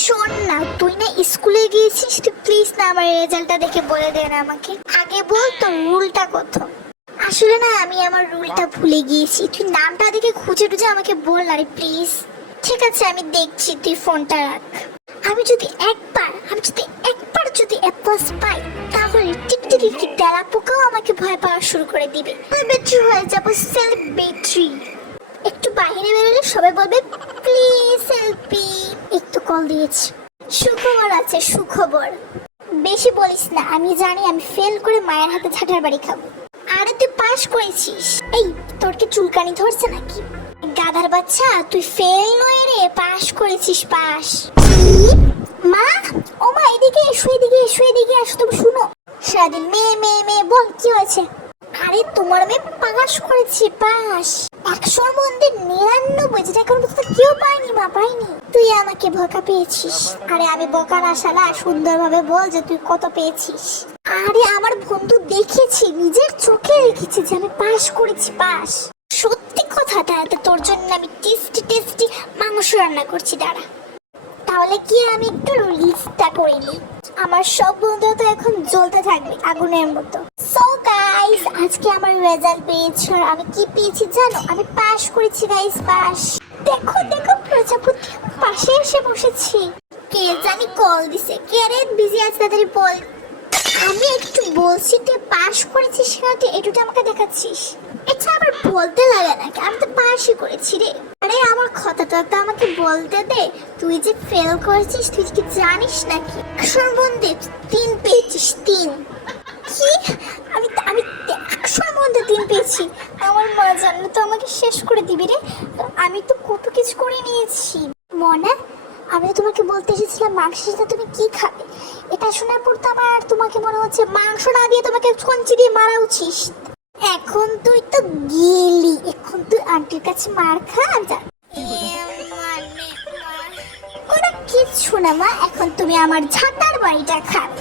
শোন না, তুই না স্কুলে গিয়েছিস, তুই প্লিজ না আমার রেজাল্টটা দেখে বলে দে না আমাকে। আগে বল তোর রুলটা কত। আসলে না আমি আমার রুলটা ভুলে গিয়েছি, তুই নামটা দেখে খুঁজে টুজে আমাকে বল আরে প্লিজ। ঠিক আছে আমি দেখছি, তুই ফোনটা রাখ। আমি যদি একবার যদি অ্যাপ্লাস পাই তাহলে টিকটিকি তেলা পোকাও আমাকে ভয় পাওয়া শুরু করে দিবে। বেট্রি হয়ে যাবো সেলিব্রিটি। একটু বাইরে বেরোলে সবাই বলবে প্লিজ সেলফি। একটু কল দিয়েছি। সুখবর আছে সুখবর। বেশি বলিস না, আমি জানি আমি ফেল করে মায়ের হাতে ঝাঁটার বাড়ি খাবো। আরে তুই পাশ করেছিস। এই তোর কি চুলকানি ধরছে নাকি? গাধার বাচ্চা, তুই ফেল নয় রে, পাশ করেছিস পাশ। মা, ও মা এদিকে এসো, এদিকে আসো। তুমি শুনো, সারাদিন মেয়ে মেয়ে মেয়ে, বল কি হয়েছে? আরে তোমার মেয়ে পাশ করেছি পাশ। 100-র মধ্যে 99, যেটা এখন পর্যন্ত কেউ পায়নি মা, পায়নি। তুই আমাকে বকা পেয়েছিস। আরে আমি বকা না শালা, সুন্দরভাবে বল যে তুই কত পেয়েছিস। আরে আমার বন্ধু দেখেছি, নিজের চোখে দেখেছি যে আমি পাশ করেছি পাশ। সত্যি কথাটা, তোর জন্য আমি টেস্টি মাংস রান্না করছি, দাঁড়া। তাহলে কি আমি একটু লিস্টটা করে নিই। আমার সব বন্ধুরা তো এখন জ্বলতে থাকবে আগুনের মতো। সো গাইস, আজকে আমার রেজাল্ট পেয়েছি আর আমি কি পেয়েছি জানো? আমি পাশ করেছি গাইস, পাশ। দেখো প্রজাপতি পাশে এসে বসেছি। কে জানি কল দিছে, কে রে? বিজি আছে, তাড়াতাড়ি বল। আমি একটু বলছি তুই পাশ করেছিস না, তুই এটুকু আমাকে দেখাচ্ছিস। এটা আবার বলতে লাগে নাকি? আমি তো পাশই করেছি রে। আরে আমার কথাটা তো আমাকে বলতে দে। তুই যে ফেল করেছিস তুই কি জানিস নাকি? সর্বন্ধে 3 পেয়েছিস, 3। কি? আমি 100-র মধ্যে 3 পেয়েছি। আমার মা জানলে তো আমাকে শেষ করে দিবি রে। আমি তো কত কিছু করে নিয়েছি মনে। আমি তোমাকে বলতে এসেছিলাম মাংসের সাথে তুমি কি খাবে। এটা শোনার পর তো আমার তোমাকে মনে হচ্ছে মাংস না দিয়ে তোমাকে কঞ্চি দিয়ে মারা উচিত। এখন তুই তো গেলি, এখন তুই আন্টির কাছে মার খা যা। কোনো কিচ্ছু না মা, এখন তুমি আমার ঝাঁটার বাড়িটা খাবে।